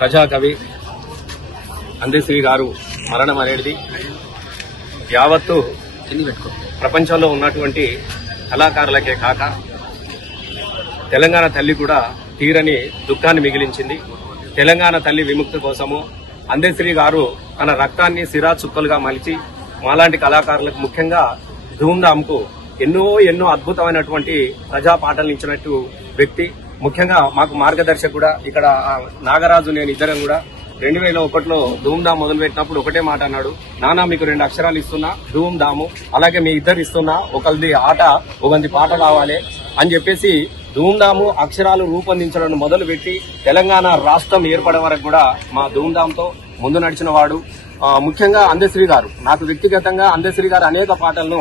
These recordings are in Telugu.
ప్రజాకవి అందశ్రీ గారు మరణం అనేది యావత్తు ప్రపంచంలో ఉన్నటువంటి కళాకారులకే కాక తెలంగాణ తల్లి కూడా తీరని దుఃఖాన్ని మిగిలించింది. తెలంగాణ తల్లి విముక్తి కోసము అందశ్రీ గారు తన రక్తాన్ని సిరా చుక్కలుగా మలిచి మాలాంటి కళాకారులకు ముఖ్యంగా ధూమ్ధామ్కు ఎన్నో అద్భుతమైనటువంటి ప్రజా పాటలు ఇచ్చినట్టు వ్యక్తి. ముఖ్యంగా మాకు మార్గదర్శకుడు ఇక్కడ నాగరాజు నేను ఇద్దరం కూడా 2001లో ధూమ్ధామ్ మొదలుపెట్టినప్పుడు ఒకటే మాట అన్నాడు, నానా మీకు 2 అక్షరాలు ఇస్తున్నా ధూమ్ధాము, అలాగే మీ ఇద్దరు ఇస్తున్నా, ఒకరిది ఆట ఒకరిది పాట కావాలి అని చెప్పేసి ధూమ్ధాము అక్షరాలు రూపొందించడం మొదలుపెట్టి తెలంగాణ రాష్ట్రం ఏర్పడే వరకు కూడా మా ధూమ్ధాంతో ముందు నడిచిన వాడు. ముఖ్యంగా అందశ్రీ గారు, నాకు వ్యక్తిగతంగా అందశ్రీ గారు అనేక పాటలను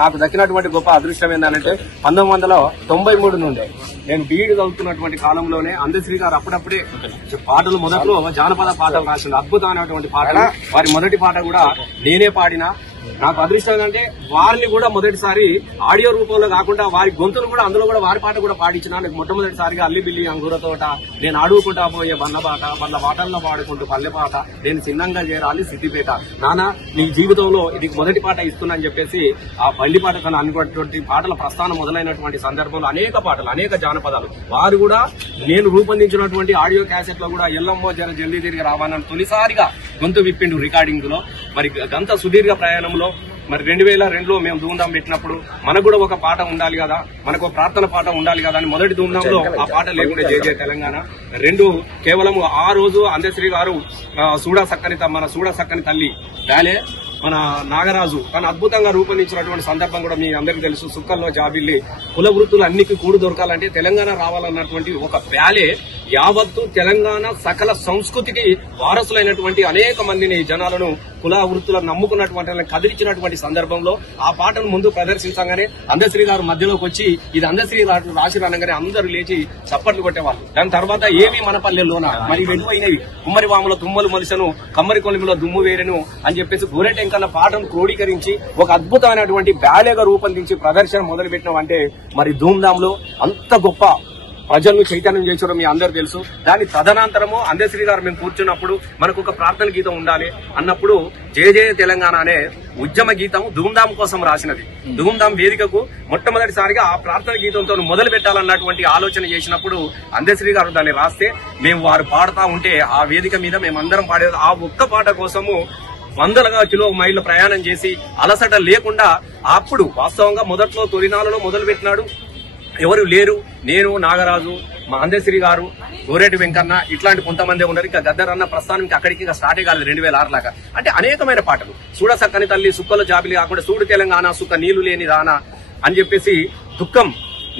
నాకు దక్కినటువంటి గొప్ప అదృష్టం ఏంటంటే 1993 నుండే నేను బీఈడి చదువుతున్నటువంటి కాలంలోనే అందశ్రీ గారు అప్పుడప్పుడే పాటలు మొదట్లో జానపద పాటలు రాసిన అద్భుతమైనటువంటి పాటలు. వారి మొదటి పాట కూడా నేనే పాడినా. నాకు అదృష్టం అంటే వారిని కూడా మొదటిసారి ఆడియో రూపంలో కాకుండా వారి గొంతులు కూడా అందులో కూడా వారి పాట కూడా పాడించిన. నాకు మొట్టమొదటిసారిగా అల్లి బిల్లి అంగూర తోట, నేను అడుగుకుంటా పోయే బండ్ల పాటల్లో పాడుకుంటూ పల్లె పాట, నేను చిన్నంగా చేరాలి సిద్దిపేట, నానా నీ జీవితంలో ఇది మొదటి పాట ఇస్తున్నా అని చెప్పేసి ఆ బండి పాట కన్నా అనుకున్నటువంటి పాటల ప్రస్థానం మొదలైనటువంటి సందర్భంలో అనేక పాటలు అనేక జానపదాలు వారు కూడా నేను రూపొందించినటువంటి ఆడియో క్యాసెట్ లో కూడా ఎల్లమ్మో జర జల్దీ తిరిగి రావాలని తొలిసారిగా గొంతు విప్పిండు రికార్డింగ్ లో. మరి గంత సుదీర్ఘ ప్రయాణంలో మరి 2002లో మేము ధూమ్ధాం పెట్టినప్పుడు మనకు కూడా ఒక పాట ఉండాలి కదా, మనకు ప్రార్థన పాట ఉండాలి కదా అని మొదటి ధూమ్ధాంలో ఆ పాట లేకుండా జయ తెలంగాణ 2 కేవలం ఆ రోజు అందశ్రీ గారు మన చూడ సక్కని తల్లి గాలే మన నాగరాజు తను అద్భుతంగా రూపొందించినటువంటి సందర్భం కూడా మీ అందరికీ తెలుసు. సుక్కల్లో జాబిల్లి కుల వృత్తులు అన్నికి కూడు దొరకాలంటే తెలంగాణ రావాలన్నటువంటి ఒక బ్యాలే యావత్తు తెలంగాణ సకల సంస్కృతికి వారసులైనటువంటి అనేక మందిని జనాలను కుల వృత్తులను నమ్ముకున్నటువంటి కదిలించినటువంటి సందర్భంలో ఆ పాటను ముందు ప్రదర్శించగానే అందశ్రీ గారు మధ్యలోకి వచ్చి ఇది అందశ్రీ రాశి అనగానే అందరూ లేచి చప్పట్లు కొట్టేవాళ్ళు. దాని తర్వాత ఏమి మన పల్లెల్లోన మరి వెళ్ళిపోయినవి కుమ్మరి వాముల తుమ్మలు మొలిసను కమ్మరి కొలిమిలో దుమ్ము వేరెను అని చెప్పేసి గోరెటెంకన్న పాటను క్రోడీకరించి ఒక అద్భుతమైనటువంటి బ్యాలేగా రూపొందించి ప్రదర్శన మొదలుపెట్టినాం. అంటే మరి ధూమ్ధాంలో అంత గొప్ప ప్రజలను చైతన్యం చేసడం మీ అందరూ తెలుసు. దాని తదనంతరము అందశ్రీ గారు మేము కూర్చున్నప్పుడు మనకు ఒక ప్రార్థన గీతం ఉండాలి అన్నప్పుడు జయ జయ తెలంగాణ అనే ఉద్యమ గీతం ధూమ్ధాం కోసం రాసినది. ధూమ్ధాం వేదికకు మొట్టమొదటిసారిగా ఆ ప్రార్థన గీతంతో మొదలు పెట్టాలన్నటువంటి ఆలోచన చేసినప్పుడు అందశ్రీ గారు దాన్ని రాస్తే మేము వారు పాడుతూ ఉంటే ఆ వేదిక మీద మేమందరం పాడేది. ఆ ఒక్క పాట కోసము 100 కిలోమైళ్ళ ప్రయాణం చేసి అలసట లేకుండా అప్పుడు వాస్తవంగా మొదట్లో తొలినాలలో మొదలు పెట్టినాడు. ఎవరు లేరు, నేను నాగరాజు మా అందశ్రీ గారు గోరేటి వెంకన్న ఇట్లాంటి కొంతమంది ఉన్నారు. ఇంకా గద్దరన్న ప్రస్థానం అక్కడికి స్టార్ట్ కాలేదు 2006 లాగా. అంటే అనేకమైన పాటలు చూడ సక్కని తల్లి సుక్కల జాబిలి కాకుండా చూడు తెలంగాణ సుక్క నీళ్లు లేని రానా అని చెప్పేసి దుఃఖం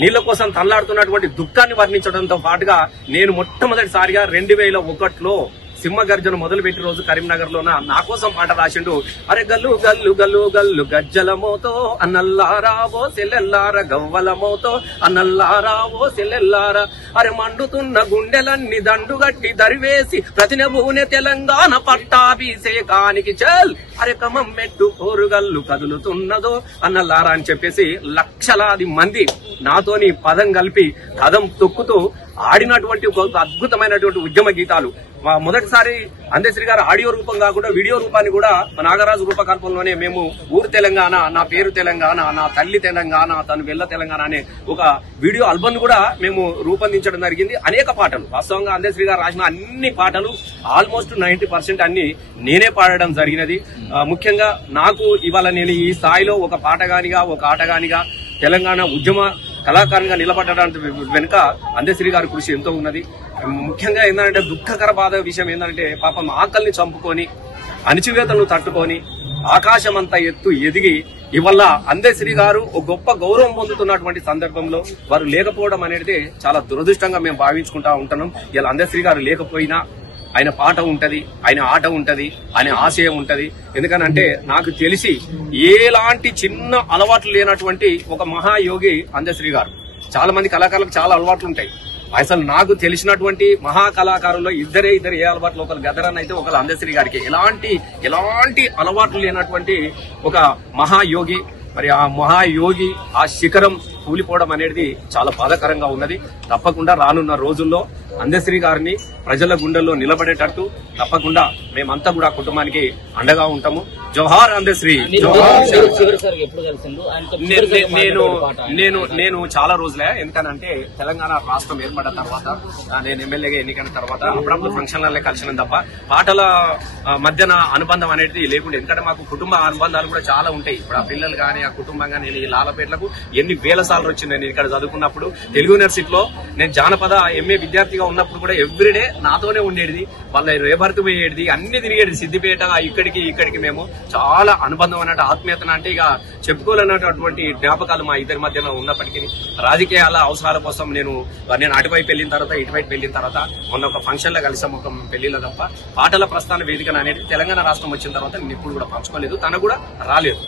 నీళ్ల కోసం తనలాడుతున్నటువంటి దుఃఖాన్ని వర్ణించడంతో పాటుగా నేను మొట్టమొదటిసారిగా 2001లో సింహగర్జన మొదలుపెట్టి రోజు కరీంనగర్ లో నా కోసం పాట రాసిండు. అరే గల్లు గల్లు గల్లు గల్లు గజ్జలమోతో అన్నల్లారావో సెల్లెల్లార గవ్వలమోతో అన్నల్లారావో సెల్లెల్లార అరే మండుతున్న గుండెలన్నీ దండుగట్టి దరివేసి ప్రతినబూనె తెలంగాణ పట్టాభిషేకానికి చల్ అరే కమం మెట్టు ఓరుగల్లు కదులుతున్నదో అన్నల్లారా అని చెప్పేసి లక్షలాది మంది నాతోని పదం కలిపి కదం తొక్కుతూ ఆడినటువంటి ఒక అద్భుతమైనటువంటి ఉద్యమ గీతాలు. మొదటిసారి అందశ్రీ గారు ఆడియో రూపం కాకుండా వీడియో రూపాన్ని కూడా నాగరాజు రూపకల్పంలోనే మేము ఊరు తెలంగాణ, నా పేరు తెలంగాణ, నా తల్లి తెలంగాణ, తను వెళ్ళ తెలంగాణ అనే ఒక వీడియో ఆల్బమ్ కూడా మేము రూపొందించడం జరిగింది. అనేక పాటలు వాస్తవంగా అందశ్రీ గారు రాసిన అన్ని పాటలు ఆల్మోస్ట్ 90% అన్ని నేనే పాడడం జరిగినది. ముఖ్యంగా నాకు ఇవాళ నేను ఈ స్థాయిలో ఒక పాటగానిగా ఒక ఆటగానిగా తెలంగాణ ఉద్యమ కళాకారునిగా నిలబడడానికి వెనుక అందశ్రీ గారి కృషి ఎంతో ఉన్నది. ముఖ్యంగా ఏంటంటే దుఃఖకర బాధ విషయం ఏంటంటే పాపం ఆకలిని చంపుకొని అణిచివేతలను తట్టుకొని ఆకాశమంతా ఎత్తు ఎదిగి ఇవల్ల అందశ్రీ గారు ఒక గొప్ప గౌరవం పొందుతున్నటువంటి సందర్భంలో వారు లేకపోవడం అనేది చాలా దురదృష్టంగా మేము భావించుకుంటా ఉంటున్నాం. ఇలా అందశ్రీ గారు లేకపోయినా ఆయన పాట ఉంటది, ఆయన ఆట ఉంటది, ఆయన ఆశయం ఉంటది. ఎందుకనంటే నాకు తెలిసి ఎలాంటి చిన్న అలవాట్లు లేనటువంటి ఒక మహాయోగి అందశ్రీ గారు. చాలా మంది కళాకారులకు చాలా అలవాట్లు ఉంటాయి. అసలు నాకు తెలిసినటువంటి మహా కళాకారుల్లో ఇద్దరే ఏ అలవాట్లు, ఒకరు గదరన్ అయితే ఒకరు అందశ్రీ గారికి ఎలాంటి అలవాట్లు లేనటువంటి ఒక మహాయోగి. మరి ఆ మహాయోగి ఆ శిఖరం కూలిపోవడం అనేది చాలా బాధాకరంగా ఉన్నది. తప్పకుండా రానున్న రోజుల్లో అందశ్రీ గారిని ప్రజల గుండెల్లో నిలబడేటట్టు తప్పకుండా మేమంతా కూడా కుటుంబానికి అండగా ఉంటాము. జోహార్ అందశ్రీ. నేను చాలా రోజులే, ఎందుకనంటే తెలంగాణ రాష్ట్రం ఏర్పడిన తర్వాత నేను ఎమ్మెల్యేగా ఎన్నికైన తర్వాత అప్పుడప్పుడు ఫంక్షన్లలో కలిసిన తప్ప పాటల మధ్యన అనుబంధం అనేది లేకుండా, ఎందుకంటే మాకు కుటుంబ అనుబంధాలు కూడా చాలా ఉంటాయి. ఇప్పుడు ఆ పిల్లలు కానీ ఆ కుటుంబం కానీ ఈ లాలపేటలకు ఎన్ని వేల సార్లు వచ్చింది. నేను ఇక్కడ చదువుకున్నప్పుడు తెలుగు యూనివర్సిటీలో నేను జానపద ఎంఏ విద్యార్థిగా ఉన్నప్పుడు కూడా ఎవ్రీడే నాతోనే ఉండేది. వాళ్ళ రేబర్త్ పోయేది, అన్ని తిరిగేది. సిద్దిపేట ఇక్కడికి మేము చాలా అనుబంధం అన్నట్టు, ఆత్మీయతను అంటే ఇక చెప్పుకోలేనటువంటి జ్ఞాపకాలు మా ఇద్దరి మధ్యన ఉన్నప్పటికీ రాజకీయాల అవసరాల కోసం నేను అటువైపు వెళ్ళిన తర్వాత ఇటువైపు వెళ్ళిన తర్వాత మొన్న ఒక ఫంక్షన్ లో కలిసాం, ఒక పెళ్లిలో తప్ప పాటల ప్రస్థాన వేదిక అనేది తెలంగాణ రాష్ట్రం వచ్చిన తర్వాత నేను ఇప్పుడు కూడా పంచుకోలేదు, తను కూడా రాలేదు.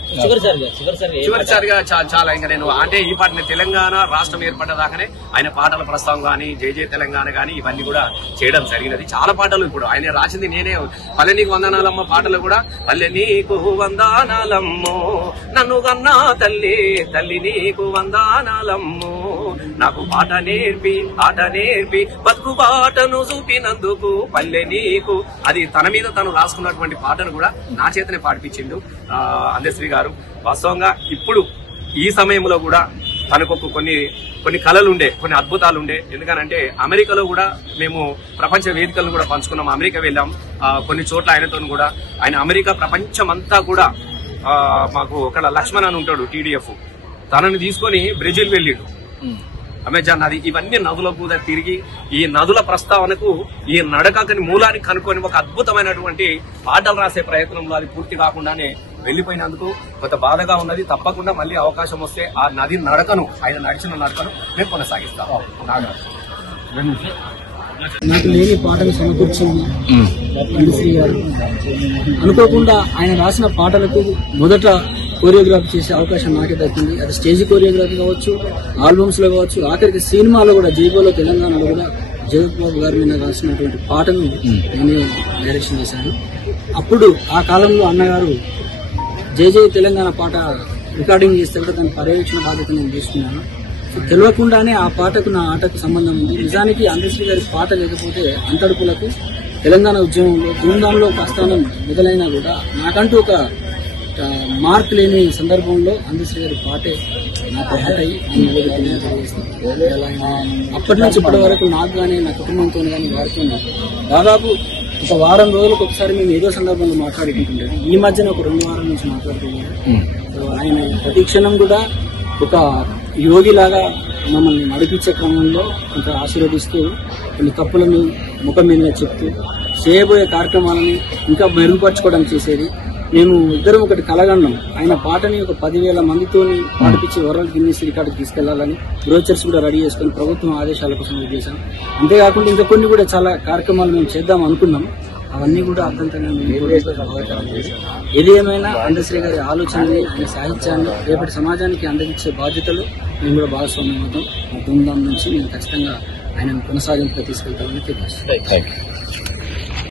చివరిసారిగా చాలా ఇంకా నేను అంటే ఈ పాట తెలంగాణ రాష్ట్రం ఏర్పడ్డదాకానే ఆయన పాటల ప్రస్తావం గానీ జై జై తెలంగాణ గానీ ఇవన్నీ కూడా చేయడం జరిగినది. చాలా పాటలు ఇప్పుడు ఆయన రాసింది నేనే. పల్లె నీకు వందనాలమ్మ పాటలు కూడా పల్లె నీకు వందనాలమ్మో నన్ను కన్నా తల్లి తల్లి నీకు వందనాలమ్మో నాకు ఆట నేర్పి బతుకు బాటను చూపినందుకు పల్లె నీకు, అది తన మీద తను రాసుకున్నటువంటి పాటను కూడా నా చేతనే పాడిపించిండు అందశ్రీ గారు. వాస్తవంగా ఇప్పుడు ఈ సమయంలో కూడా తనకు కొన్ని కళలు ఉండే, కొన్ని అద్భుతాలు ఉండే. ఎందుకనంటే అమెరికాలో కూడా మేము ప్రపంచ వేదికలను కూడా పంచుకున్నాం. అమెరికా వెళ్ళాం కొన్ని చోట్ల ఆయనతో కూడా. ఆయన అమెరికా ప్రపంచం అంతా కూడా మాకు ఒక లక్ష్మణ్ అని ఉంటాడు TDF, తనని తీసుకొని బ్రెజిల్ వెళ్ళిండు, అమెజాన్ నది, ఇవన్నీ నదుల కూడా తిరిగి ఈ నదుల ప్రస్తావనకు ఈ నడకని మూలానికి కనుక్కొని ఒక అద్భుతమైనటువంటి పాటలు రాసే ప్రయత్నంలో అది పూర్తి కాకుండానే వెళ్లిపోయినందుకు కొంత బాధగా ఉన్నది. తప్పకుండా మళ్ళీ అవకాశం వస్తే ఆ నది నడకను, ఆయన నడిచిన నడకను మేము కొనసాగిస్తాం. నాకు లేని పాటలు సమకూర్చింది అందశ్రీ గారు. అనుకోకుండా ఆయన రాసిన పాటలకు మొదట కోరియోగ్రఫీ చేసే అవకాశం నాకే దక్కింది. అది స్టేజ్ కోరియోగ్రఫీ కావచ్చు, ఆల్బమ్స్ లో కావచ్చు, ఆఖరికి సినిమాలో కూడా జైబోలో తెలంగాణలో కూడా జగత్ బాబు గారి మీద రాసినటువంటి పాటను నేనే డైరెక్షన్ చేశాను. అప్పుడు ఆ కాలంలో అన్నగారు జై జై తెలంగాణ పాట రికార్డింగ్ చేస్తే కూడా దాని పర్యవేక్షణ బాధ్యత నేను తీసుకున్నాను. తెలియకుండానే ఆ పాటకు నా ఆటకు సంబంధం ఉంది. నిజానికి అందశ్రీ గారి పాట లేకపోతే అంతడుపులకు తెలంగాణ ఉద్యమంలో ధూమ్ధాంలో ప్రస్థానం మొదలైనా కూడా నాకంటూ ఒక మార్క్ లేని సందర్భంలో అందశ్రీ గారి పాటే నాకు హాట్ అయ్యి అప్పటి నుంచి ఇప్పటి వరకు నాకు కానీ నా కుటుంబంతో కానీ వారితో దాదాపు ఒక వారం రోజులకు ఒకసారి మేము ఏదో సందర్భంలో మాట్లాడుకుంటుండేది. ఈ మధ్యన ఒక 2 వారాల నుంచి మాట్లాడుతున్నాం. ఆయన ప్రతి క్షణం కూడా ఒక యోగిలాగా మమ్మల్ని నడిపించే క్రమంలో కొంత ఆశీర్వదిస్తూ కొన్ని తప్పులను ముఖం మీద చెప్తూ చేయబోయే కార్యక్రమాలని ఇంకా మెరుగుపరచుకోవడానికి చేసేది. మేము ఇద్దరం ఒకటి కలగన్నాం, ఆయన పాటని ఒక 10,000 మందితో పాడిపించి వరల్డ్ గిన్నెస్ రికార్డుకి తీసుకెళ్లాలని బ్రోచర్స్ కూడా రెడీ చేసుకుని ప్రభుత్వం ఆదేశాల కోసం చేశాం. అంతేకాకుండా ఇంకా కొన్ని కూడా చాలా కార్యక్రమాలు మేము చేద్దాం అనుకున్నాం. అవన్నీ కూడా అర్థంతరంగా ఏది ఏమైనా అందశ్రీ గారి ఆలోచనని, ఆయన సాహిత్యాన్ని రేపటి సమాజానికి అందించే బాధ్యతలు మేము కూడా భాగస్వామ్యం అవుతాం. మా ధూమ్ధాం నుంచి మేము ఖచ్చితంగా ఆయన కొనసాగింపుగా తీసుకెళ్తామని తెలియజేస్తాం.